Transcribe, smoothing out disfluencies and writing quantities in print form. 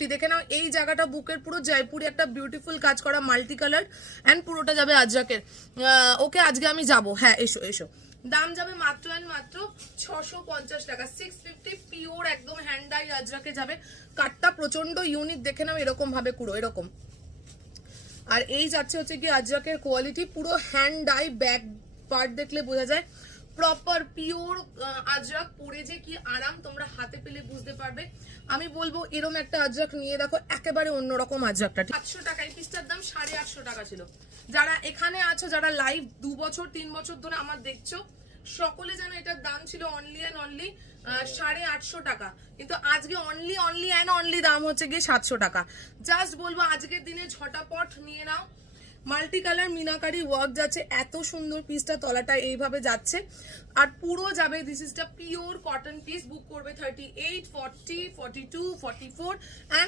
650 দেখে নাও। এই জায়গাটা বুকের পুরো জয়পুরি একটা বিউটিফুল কাজ করা মাল্টি কালার অ্যান্ড পুরোটা যাবে আজরাকের। ওকে আজকে আমি যাব, হ্যাঁ এসো এসো। দাম যাবে মাত্র অ্যান্ড মাত্র 650 টাকা, 650 পিওর একদম হ্যান্ড ডাই আজরাকে যাবে। কাটটা প্রচন্ড ইউনিক দেখে নাও, এরকম ভাবে পুরো এরকম। আর এই যাচ্ছে হচ্ছে কি আজরাকের কোয়ালিটি, পুরো হ্যান্ড ডাই, ব্যাক পার্ট দেখলে বোঝা যায় প্রপার পিওর আজরাক। পরে যে কি আরাম তোমরা হাতে পেলে বুঝতে পারবে। আমি বলবো এরকম একটা আজরাক নিয়ে দেখো, একেবারে অন্যরকম আজরাকটা। 800 টাকা, এই পিসটার দাম 850 টাকা ছিল। যারা এখানে আছো, যারা লাইভ 2 বছর 3 বছর ধরে আমার দেখছো, সকলে যেন এটার দাম ছিল অনলি অ্যান্ড অনলি 850 টাকা, কিন্তু আজকে অনলি অ্যান্ড অনলি দাম হচ্ছে গিয়ে 700 টাকা। জাস্ট বলবো আজকের দিনে ঝটাপট নিয়ে নাও। মাল্টি কালার মিনাকারি ওয়ার্ক যাচ্ছে, এত সুন্দর পিসটা, তলাটা এইভাবে যাচ্ছে আর পুরো যাবে। This is the pure cotton piece. Book করবে 38, 40, 42, 44 and